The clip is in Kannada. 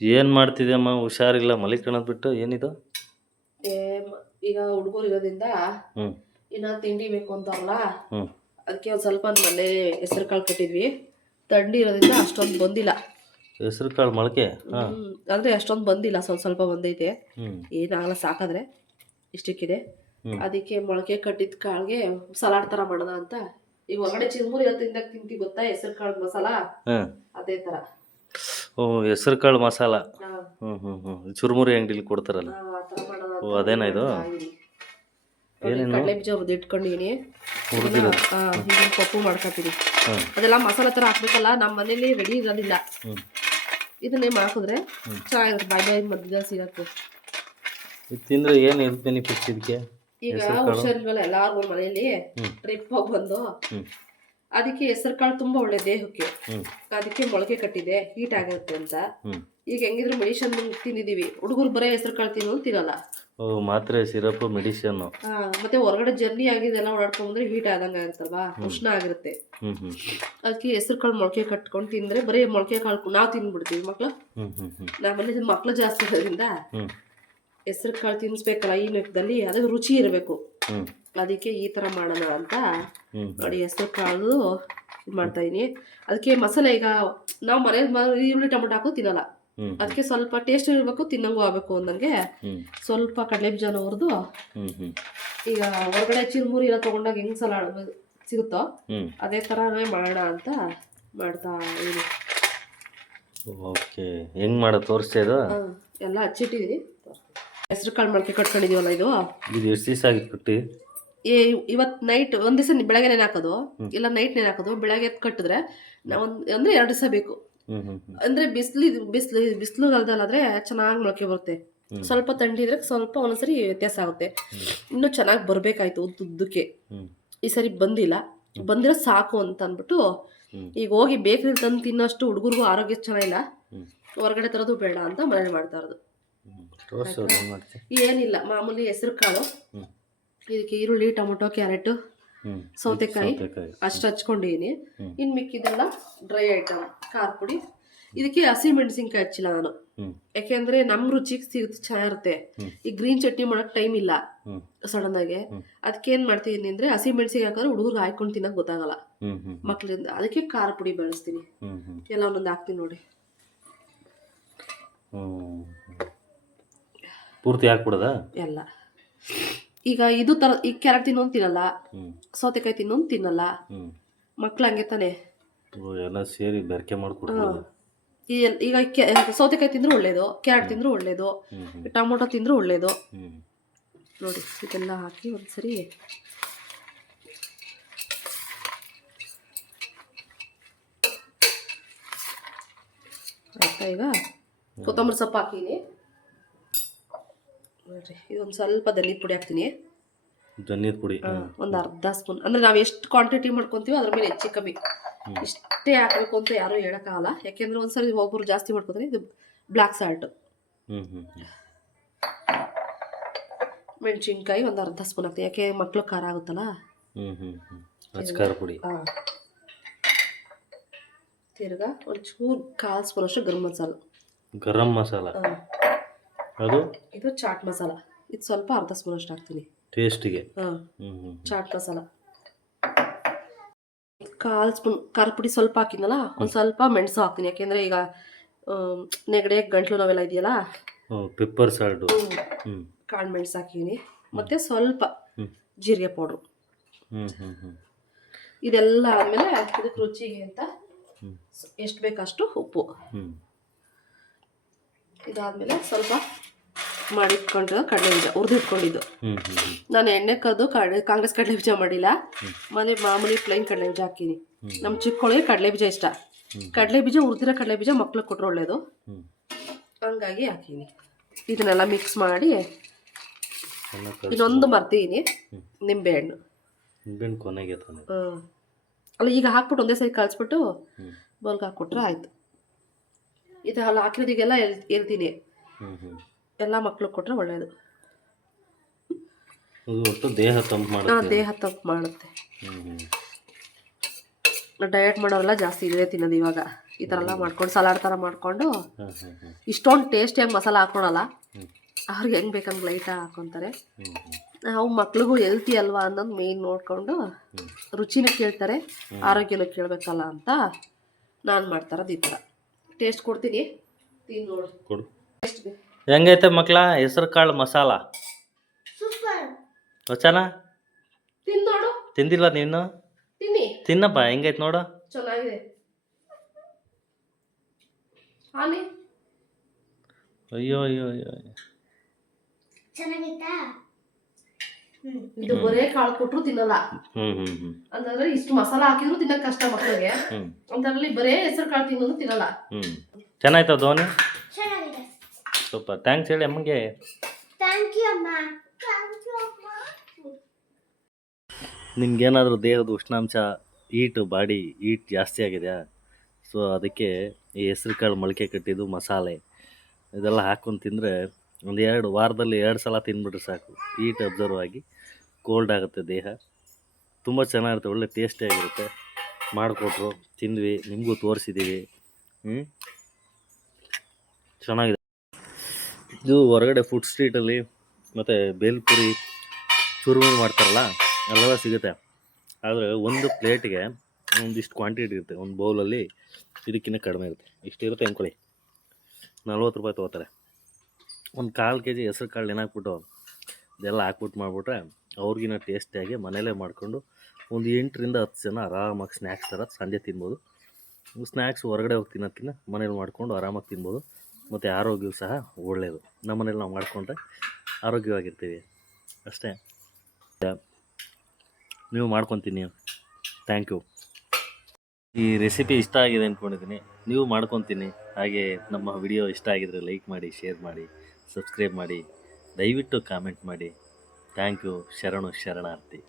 ಏನು ಮಾಡ್ತಿದ್ಯಮ್ಮ? ಹುಷಾರಿಲ್ಲ, ಮಲಿಕಣದ್ ಬಿಟ್ಟು ಏನಿದು? ಏ ಈಗ ಹುಡುಗರು ಇರೋದ್ರಿಂದ ಹ್ಞೂ ಇನ್ನ ತಿಂಡಿ ಬೇಕು ಅಂತಾರಲ್ಲ, ಹ್ಞೂ ಅದಕ್ಕೆ ಒಂದು ಸ್ವಲ್ಪ ಮನೆ ಹೆಸರು ಕಾಳು ಕಟ್ಟಿದ್ವಿ. ಥಂಡಿ ಇರೋದ್ರಿಂದ ಅಷ್ಟೊಂದು ಬಂದಿಲ್ಲ. ಹೆಸರು ಕಾಳು ಮೊಳಕೆ? ಹಾಂ. ಅಂದರೆ ಅಷ್ಟೊಂದು ಬಂದಿಲ್ಲ, ಸ್ವಲ್ಪ ಸ್ವಲ್ಪ ಬಂದೈತೆ. ಹ್ಞೂ ಏನಾಗಲ್ಲ, ಸಾಕಾದ್ರೆ ಇಷ್ಟಕ್ಕಿದೆ. ಹ್ಞೂ ಅದಕ್ಕೆ ಮೊಳಕೆ ಕಟ್ಟಿದ ಕಾಳಿಗೆ ಸಲಾಡ್ ಥರ ಮಾಡೋಣ ಅಂತ. ಈಗ ಹೊರಗಡೆ ಚಿರುಮುರಿ ತಿಂದಾಗ ತಿಂತಿ ಗೊತ್ತಾ, ಹೆಸರು ಕಾಳು ಮಸಾಲ, ಹಾಂ. ಅದೇ ಥರ. ಓ, ಹೆಸರು ಕಾಳು ಮಸಾಲ. ಹಾಂ, ಹ್ಞೂ ಹ್ಞೂ ಹ್ಞೂ ಚುರುಮುರಿ ಅಂಗಡಿಲಿ ಕೊಡ್ತಾರಲ್ಲ. ಆ ಥರ ಮಾಡೋಣ ಓ, ಅಂತ ಅದೇನಾ ಇದು? ಏನೇನು ಕಡಲೆ ಬೀಜ ಹುರಿದು ಇಟ್ಕೊಂಡಿದ್ದೀನಿ. ಹುರಿದಿರೋದು? ಹೀಗೆ ಪಪ್ಪು ಮಾಡ್ಕೊತೀನಿ. ಹಾಂ. ಅದೆಲ್ಲ ಮಸಾಲೆ ಥರ ಹಾಕ್ಬೇಕಲ್ಲ, ನಮ್ಮ ಮನೇಲಿ ರೆಡಿ ಇರೋದಿಲ್ಲ. ಹ್ಞೂ ಇದನ್ನೇ ಮಾಡಿದ್ರೆ ಚೆನ್ನಾಗಿರುತ್ತೆ, ಬಾಯ್ ಬಾಯ್ ಮಧ್ಯದಲ್ಲಿ ಸಿಗತ್ತೆ. ಇದು ತಿಂದರೆ ಏನು ಹೆಲ್ತ್ ಬೆನಿಫಿಟ್ಸ್ ಇದಕ್ಕೆ? ಈಗ ಹುಷಾರಿಲ್ವಲ್ಲ ಎಲ್ಲಾರು ಮನೇಲಿ ಟ್ರಿಪ್ ಹೋಗಿ ಬಂದು, ಹ್ಞೂ ಅದಕ್ಕೆ ಹೆಸರು ಕಾಳು ತುಂಬಾ ಒಳ್ಳೆ ದೇಹಕ್ಕೆ. ಹ್ಞೂ ಅದಕ್ಕೆ ಮೊಳಕೆ ಕಟ್ಟಿದೆ, ಹೀಟ್ ಆಗಿರುತ್ತೆ ಅಂತ. ಹ್ಞೂ ಈಗ ಹೆಂಗಿದ್ರು ಮೆಡಿಷನ್ ತಿಂದಿದೀವಿ, ಹುಡುಗರು ಬರೀ ಹೆಸರು ಕಾಳು ತಿನ್ನೋದು ತಿನ್ನಲ್ಲ. ಓ, ಮಾತ್ರೆ, ಸಿರಪ್, ಮೆಡಿಷನ್ನು. ಮತ್ತೆ ಹೊರಗಡೆ ಜರ್ನಿ ಆಗಿದೆಲ್ಲ ಓಡಾಡ್ಕೊಂಡ್ರೆ ಹೀಟ್ ಆದಂಗೆ ಆಗುತ್ತಲ್ವಾ, ಉಷ್ಣ ಆಗಿರುತ್ತೆ. ಹ್ಞೂ ಹ್ಞೂ ಅದಕ್ಕೆ ಹೆಸರು ಕಾಳು ಮೊಳಕೆ ಕಟ್ಕೊಂಡು ತಿಂದ್ರೆ ಬರೀ ಮೊಳಕೆ ಕಾಳು ನಾವು ತಿಂದ್ಬಿಡ್ತೀವಿ ಮಕ್ಳು. ಹ್ಞೂ ಹ್ಞೂ ಹ್ಞೂ ನಮ್ಮಲ್ಲಿ ಮಕ್ಳು ಜಾಸ್ತಿ ಇರೋದ್ರಿಂದ ಹ್ಞೂ ಹೆಸರು ಕಾಳು ತಿನ್ನಿಸ್ಬೇಕಲ್ಲ ಈ ಲೆಕ್ಕದಲ್ಲಿ, ಅದಕ್ಕೆ ರುಚಿ ಇರಬೇಕು. ಹ್ಞೂ ಅದಕ್ಕೆ ಈ ಥರ ಮಾಡೋಣ ಅಂತ ಹ್ಞೂ ನೋಡಿ ಹೆಸರು ಕಾಳು ಮಾಡ್ತಾ ಇದೀನಿ. ಅದಕ್ಕೆ ಮಸಾಲೆ ಈಗ ನಾವು ಮನೇಲಿ ಈರುಳ್ಳಿ ಟೊಮೆಟೊ ಹಾಕೋ ತಿನ್ನಲ್ಲ. ಹ್ಞೂ ಅದಕ್ಕೆ ಸ್ವಲ್ಪ ಟೇಸ್ಟ್ ಇರಬೇಕು, ತಿನ್ನಂಗೂ ಆಗಬೇಕು ಅಂದಂಗೆ ಹ್ಞೂ ಸ್ವಲ್ಪ ಕಡಲೆ ಬೀಜನ ಹುರಿದು, ಹ್ಞೂ ಹ್ಞೂ ಈಗ ಹೊರಗಡೆ ಚಿರುಮುರಿ ಎಲ್ಲ ತೊಗೊಂಡಾಗ ಹೆಂಗೆ ಸಲಾಡ್ ಸಿಗುತ್ತೋ ಹ್ಞೂ ಅದೇ ಥರನೇ ಮಾಡೋಣ ಅಂತ ಮಾಡ್ತಾ ಇದೀನಿ. ಓಕೆ, ಹೆಂಗೆ ಮಾಡೋದು ತೋರಿಸ್ತಾ ಇದು? ಎಲ್ಲ ಹಚ್ಚಿಟ್ಟಿದ್ದೀನಿ. ಹೆಸರು ಕಾಳು ಮೊಳಕೆ ಕಟ್ಕೊಂಡಿದೀವಲ್ಲ, ಇದು ಎಷ್ಟು ದಿವಸ ಆಗಿತ್ತು ಕಟ್ಟಿ? ಇವತ್ತು ನೈಟ್ ಒಂದು ದಿವಸ ಬೆಳಗ್ಗೆ ನೆನೆ ಹಾಕೋದು, ಇಲ್ಲ ನೈಟ್ ನೆನೆ ಹಾಕೋದು. ಬೆಳಗ್ಗೆ ಕಟ್ಟಿದ್ರೆ ಅಂದರೆ 2 ದಿವಸ ಬೇಕು. ಹ್ಞೂ ಹ್ಞೂ ಅಂದರೆ ಬಿಸಿಲುಗಾಲದಲ್ಲಾದರೆ ಚೆನ್ನಾಗಿ ಮೊಳಕೆ ಬರುತ್ತೆ. ಸ್ವಲ್ಪ ಥಂಡಿ ಇದ್ರೆ ಸ್ವಲ್ಪ ಒಂದೊಂದ್ಸರಿ ವ್ಯತ್ಯಾಸ ಆಗುತ್ತೆ. ಇನ್ನೂ ಚೆನ್ನಾಗಿ ಬರಬೇಕಾಯ್ತು ಉದ್ದಕ್ಕೆ. ಈ ಸರಿ ಬಂದಿಲ್ಲ, ಬಂದಿರೋ ಸಾಕು ಅಂತ ಅಂದ್ಬಿಟ್ಟು ಈಗ ಹೋಗಿ ಬೇಕ್ರಿಲಿ ತಂದು ತಿನ್ನೋಷ್ಟು ಹುಡುಗರಿಗೂ ಆರೋಗ್ಯ ಚೆನ್ನಾಗಿಲ್ಲ, ಹೊರಗಡೆ ತರೋದು ಬೇಡ ಅಂತ ಮನೇಲಿ ಮಾಡ್ತಾ ಇರೋದು. ಏನಿಲ್ಲ, ಮಾಮೂಲಿ ಹೆಸರು ಕಾಳು, ಇದಕ್ಕೆ ಈರುಳ್ಳಿ, ಟೊಮೊಟೊ, ಕ್ಯಾರೆಟು, ಸೌತೆಕಾಯಿ ಅಷ್ಟು ಹಚ್ಕೊಂಡಿದ್ದೀನಿ. ಇನ್ನು ಮಿಕ್ಕಿದೆಲ್ಲ ಡ್ರೈ ಐಟಮ್, ಖಾರ ಪುಡಿ. ಇದಕ್ಕೆ ಹಸಿ ಮೆಣಸಿನ್ಕಾಯಿ ಹಚ್ಚಿಲ್ಲ ನಾನು, ಯಾಕೆಂದ್ರೆ ನಮ್ ರುಚಿಗೆ ಸಿಗುತ್ತೆ, ಚೆನ್ನಾಗಿರುತ್ತೆ. ಈ ಗ್ರೀನ್ ಚಟ್ನಿ ಮಾಡಕ್ ಟೈಮ್ ಇಲ್ಲ ಸಡನ್ ಆಗಿ. ಅದಕ್ಕೆ ಏನ್ ಮಾಡ್ತೀನಿ ಅಂದ್ರೆ ಹಸಿ ಮೆಣಸಿಗೆ ಹಾಕಿದ್ರೆ ಹುಡುಗರಿಗೆ ಹಾಕೊಂಡು ತಿನ್ನಕ್ ಗೊತ್ತಾಗಲ್ಲ ಮಕ್ಳಿಂದ. ಅದಕ್ಕೆ ಖಾರ ಪುಡಿ ಬಳಸ್ತೀನಿ. ಎಲ್ಲ ಒಂದೊಂದು ಹಾಕ್ತೀನಿ ನೋಡಿ. ಪೂರ್ತಿ ಹಾಕ್ಬಿಡೋದಾ ಎಲ್ಲ? ಈಗ ಇದು ತರ, ಈಗ ಕ್ಯಾರೆಟ್ ತಿನ್ನೋನು ತಿನ್ನಲ್ಲ, ಸೌತೆಕಾಯಿ ತಿನ್ನೋನು ತಿನ್ನಲ್ಲ, ಮಕ್ಳು ಹಂಗೆ ತಾನೆ ಎಲ್ಲ ಸೇರಿ ಬೆರಕೆ ಮಾಡ್ಕೊಡ್ಬೋದು. ಈಗ ಸೌತೆಕಾಯಿ ತಿಂದ್ರೂ ಒಳ್ಳೇದು, ಕ್ಯಾರೆಟ್ ತಿಂದ್ರೂ ಒಳ್ಳೇದು, ಟೊಮೊಟೊ ತಿಂದ್ರೂ ಒಳ್ಳೇದು. ನೋಡಿ ಇದೆಲ್ಲ ಹಾಕಿ ಒಂದ್ಸರಿ ಆಯ್ತಾ. ಈಗ ಕೊತ್ತಂಬರಿ ಸೊಪ್ಪು ಹಾಕಿನಿ ನೋಡ್ರಿ. ಇದೊಂದು ಸ್ವಲ್ಪ ಧನಿಯದ ಪುಡಿ ಹಾಕ್ತೀನಿ. ಧನಿಯದ ಪುಡಿ ಒಂದು ಅರ್ಧ ಸ್ಪೂನ್, ಅಂದ್ರೆ ನಾವು ಎಷ್ಟು ಕ್ವಾಂಟಿಟಿ ಮಾಡ್ಕೊತೀವೋ ಅದ್ರ ಮೇಲೆ ಹೆಚ್ಚು ಕಮ್ಮಿ ಇಷ್ಟೇ ಹಾಕಬೇಕು ಅಂತ ಯಾರೂ ಹೇಳೋಕ್ಕಾಗಲ್ಲ. ಯಾಕೆಂದ್ರೆ ಒಂದ್ಸರಿ ಒಬ್ಬರು ಜಾಸ್ತಿ ಮಾಡ್ಕೊತಾರೆ. ಇದು ಬ್ಲ್ಯಾಕ್ ಸಾಲ್ಟ್. ಮೆಣಸಿನ್ಕಾಯಿ ಒಂದು ಅರ್ಧ ಸ್ಪೂನ್ ಹಾಕ್ತೀನಿ, ಯಾಕೆ ಮಕ್ಳು ಖಾರ ಆಗುತ್ತಲ್ಲ. ಖಾರ ಪುಡಿ. ತಿರ್ಗಾ ಒಂಚೂರು 1/4 ಸ್ಪೂನ್ ಅಷ್ಟು ಗರಂ ಮಸಾಲ. ಅದು ಇದು ಚಾಟ್ ಮಸಾಲ. ಇದು ಸ್ವಲ್ಪ ಅರ್ಧ ಸ್ಪೂನ್ ಅಷ್ಟು ಹಾಕ್ತೀನಿ ಟೇಸ್ಟಿಗೆ. Chat masala 1/4 spoon. ಖಾರ ಪುಡಿ ಸ್ವಲ್ಪ ಹಾಕಿದ್ನಲ್ಲ, ಒಂದು ಸ್ವಲ್ಪ ಮೆಣಸು ಹಾಕ್ತೀನಿ, ಯಾಕೆಂದ್ರೆ ಈಗ ನೆಗಡೆ ಗಂಟ್ಲು ನೋವೆಲ್ಲ ಇದೆಯಲ್ಲ. ಪೆಪ್ಪರ್ ಸಾಲ್ಟ್, ಕಾಳು ಮೆಣಸು ಹಾಕಿದ್ದೀನಿ, ಮತ್ತೆ ಸ್ವಲ್ಪ ಜೀರಿಗೆ ಪೌಡ್ರು. ಇದೆಲ್ಲ ಆದಮೇಲೆ ಇದಕ್ಕೆ ರುಚಿಗೆ ಅಂತ ಎಷ್ಟು ಬೇಕಷ್ಟು ಉಪ್ಪು. ಇದಾದ್ಮೇಲೆ ಸ್ವಲ್ಪ ಮಾಡಿಟ್ಕೊಂಡಿರೋ ಕಡಲೆ ಬೀಜ ಹುರಿದಿಟ್ಕೊಂಡಿದ್ದು. ನಾನು ಎಣ್ಣೆ ಕರೆದು ಕಾಂಗ್ರೆಸ್ ಕಡಲೆ ಬೀಜ ಮಾಡಿಲ್ಲ, ಮನೆ ಮಾಮೂಲಿ ಪ್ಲೈನ್ ಕಡಲೆ ಬೀಜ ಹಾಕಿನಿ. ನಮ್ಮ ಚಿಕ್ಕಳಿಗೆ ಕಡಲೆ ಬೀಜ ಇಷ್ಟ. ಕಡಲೆ ಬೀಜ ಹುರಿದಿರೋ ಕಡಲೆ ಬೀಜ ಮಕ್ಳಿಗೆ ಕೊಟ್ಟರೆ ಒಳ್ಳೇದು, ಹಂಗಾಗಿ ಹಾಕಿನಿ. ಇದನ್ನೆಲ್ಲ ಮಿಕ್ಸ್ ಮಾಡಿ ಇನ್ನೊಂದು ಮರ್ತೀನಿ, ನಿಂಬೆಹಣ್ಣು. ಕೊನೆಗೆ ಅಲ್ಲ, ಈಗ ಹಾಕ್ಬಿಟ್ಟು ಒಂದೇ ಸರಿ ಕಳಿಸ್ಬಿಟ್ಟು ಬಲ್ಗೆ ಹಾಕ್ಕೊಟ್ರೆ ಆಯ್ತು. ಇದೆಲ್ಲ ಹಾಕಿರೋದಿಗೆಲ್ಲ ಹೇಳ್ತೀನಿ, ಎಲ್ಲ ಮಕ್ಳಿಗೆ ಕೊಟ್ಟರೆ ಒಳ್ಳೇದು. ದೇಹ ತಂಪು ಮಾಡುತ್ತೆ. ಡಯಟ್ ಮಾಡೋರೆಲ್ಲ ಜಾಸ್ತಿ ಇದೇ ತಿನ್ನೋದು ಇವಾಗ. ಈ ಥರ ಎಲ್ಲ ಮಾಡ್ಕೊಂಡು ಸಲಾಡ್ ಥರ ಮಾಡಿಕೊಂಡು ಹಾಂ ಹಾಂ ಹಾಂ ಇಷ್ಟೊಂದು ಟೇಸ್ಟಿಯಾಗಿ ಮಸಾಲ ಹಾಕೊಳಲ್ಲ. ಹ್ಞೂ ಅವ್ರಿಗೆ ಹೆಂಗೆ ಬೇಕಂದ್ರೆ ಲೈಟಾಗಿ ಹಾಕೊತಾರೆ. ಹ್ಞೂ ನಾವು ಮಕ್ಳಿಗೂ ಹೆಲ್ತಿ ಅಲ್ವಾ ಅನ್ನೋದು ಮೇಯ್ನ್ ನೋಡಿಕೊಂಡು ರುಚಿನೂ ಕೇಳ್ತಾರೆ, ಆರೋಗ್ಯನೂ ಕೇಳಬೇಕಲ್ಲ ಅಂತ ನಾನು ಮಾಡ್ತಾರದು ಈ ಥರ. ಟೇಸ್ಟ್ ಕೊಡ್ತೀನಿ, ತಿಂದು ನೋಡು. ಕೊಡು. ಟೇಸ್ಟ್ ಹೆಂಗೈತೆ ಮಕ್ಕಳ ಹೆಸರು ಕಾಳು ಮಸಾಲ? ವಚನ ತಿಂದು ನೋಡು. ತಿಂದಿಲ್ಲ ನೀನು? ತಿನ್ನಿ, ತಿನ್ನಪ್ಪ, ಹೆಂಗೈತೆ ನೋಡು. ಚೆನ್ನಾಗಿದೆ. ಆನೆ ಅಯ್ಯೋ ಅಯ್ಯೋ ಅಯ್ಯೋ ಇದು ಬರೇ ಕಾಳು ಕೊಟ್ಟರು ತಿನ್ನಲ್ಲ. ಹ್ಞೂ ಹ್ಞೂ ಹ್ಞೂ ಅಂತಂದ್ರೆ ಇಷ್ಟು ಮಸಾಲ ಹಾಕಿದ್ರು ತಿನ್ನಕ್ ಕಷ್ಟ ಮಕ್ಕಳಿಗೆ. ಹ್ಞೂ ಅಂತದ್ರಲ್ಲಿ ಬರೇ ಹೆಸರು ಕಾಳು ತಿನ್ನೋದು ತಿನ್ನಲ್ಲ. ಹ್ಞೂ ಚೆನ್ನಾಯ್ತಾ ಧೋನಿ? ಸೂಪರ್. ಥ್ಯಾಂಕ್ಸ್ ಹೇಳಿ ಅಮ್ಮಂಗೆ. ನಿಮ್ಗೇನಾದರೂ ದೇಹದ ಉಷ್ಣಾಂಶ ಬಾಡಿ ಹೀಟ್ ಜಾಸ್ತಿ ಆಗಿದೆಯಾ? ಸೊ ಅದಕ್ಕೆ ಈ ಹೆಸ್ರು ಕಾಳು ಮೊಳಕೆ ಕಟ್ಟಿದ್ದು ಮಸಾಲೆ ಇದೆಲ್ಲ ಹಾಕ್ಕೊಂಡು ತಿಂದರೆ ಒಂದು ವಾರದಲ್ಲಿ 2 ಸಲ ತಿಂದ್ಬಿಟ್ರೆ ಸಾಕು. ಹೀಟ್ ಅಬ್ಸರ್ವ್ ಆಗಿ ಕೋಲ್ಡ್ ಆಗುತ್ತೆ ದೇಹ. ತುಂಬ ಚೆನ್ನಾಗಿರುತ್ತೆ, ಒಳ್ಳೆ ಟೇಸ್ಟಿಯಾಗಿರುತ್ತೆ. ಮಾಡಿಕೊಟ್ರು, ತಿಂದ್ವಿ, ನಿಮಗೂ ತೋರಿಸಿದ್ದೀವಿ. ಚೆನ್ನಾಗಿದೆ. ಇದು ಹೊರಗಡೆ ಫುಡ್ ಸ್ಟ್ರೀಟಲ್ಲಿ ಮತ್ತು ಬೇಲ್ಪುರಿ ಚೂರುಮುರು ಮಾಡ್ತಾರಲ್ಲ, ಅಲ್ಲೆಲ್ಲ ಸಿಗುತ್ತೆ. ಆದರೆ ಒಂದು ಪ್ಲೇಟಿಗೆ ಒಂದಿಷ್ಟು ಕ್ವಾಂಟಿಟಿ ಇರುತ್ತೆ. ಒಂದು ಬೌಲಲ್ಲಿ ಇದಕ್ಕಿಂತ ಕಡಿಮೆ ಇರುತ್ತೆ. ಇಷ್ಟಿರುತ್ತೆ ಅಂದ್ಕೊಳ್ಳಿ, 40 ರೂಪಾಯಿ ತೊಗೋತಾರೆ. ಒಂದು 1/4 kg ಹೆಸ್ರು ಕಾಳು ನೆನಾಕ್ಬಿಟ್ಟು ಇದೆಲ್ಲ ಹಾಕ್ಬಿಟ್ಟು ಮಾಡಿಬಿಟ್ರೆ ಅವ್ರಿಗಿನ್ನ ಟೇಸ್ಟಿಯಾಗಿ ಮನೇಲೇ ಮಾಡಿಕೊಂಡು ಒಂದು 8ರಿಂದ 10 ಜನ ಆರಾಮಾಗಿ ಸ್ನ್ಯಾಕ್ಸ್ ಥರ ಸಂಜೆ ತಿನ್ಬೋದು. ಸ್ನ್ಯಾಕ್ಸ್ ಹೊರಗಡೆ ಹೋಗಿ ತಿನ್ನೋದಕ್ಕಿಂತ ಮನೇಲಿ ಮಾಡಿಕೊಂಡು ಆರಾಮಾಗಿ ತಿನ್ಬೋದು. ಮತ್ತು ಆರೋಗ್ಯವು ಸಹ ಒಳ್ಳೆಯದು. ನಮ್ಮ ಮನೇಲಿ ನಾವು ಮಾಡಿಕೊಂಡ್ರೆ ಆರೋಗ್ಯವಾಗಿರ್ತೀವಿ ಅಷ್ಟೇ. ನೀವು ಮಾಡ್ಕೊತೀನಿ. Thank you. ಈ ರೆಸಿಪಿ ಇಷ್ಟ ಆಗಿದೆ ಅಂದ್ಕೊಂಡಿದ್ದೀನಿ. ನೀವು ಮಾಡ್ಕೊತೀನಿ. ಹಾಗೆ ನಮ್ಮ ವಿಡಿಯೋ ಇಷ್ಟ ಆಗಿದರೆ ಲೈಕ್ ಮಾಡಿ, ಶೇರ್ ಮಾಡಿ, ಸಬ್ಸ್ಕ್ರೈಬ್ ಮಾಡಿ, ದಯವಿಟ್ಟು ಕಾಮೆಂಟ್ ಮಾಡಿ. Thank you. ಶರಣಾರ್ಥಿ.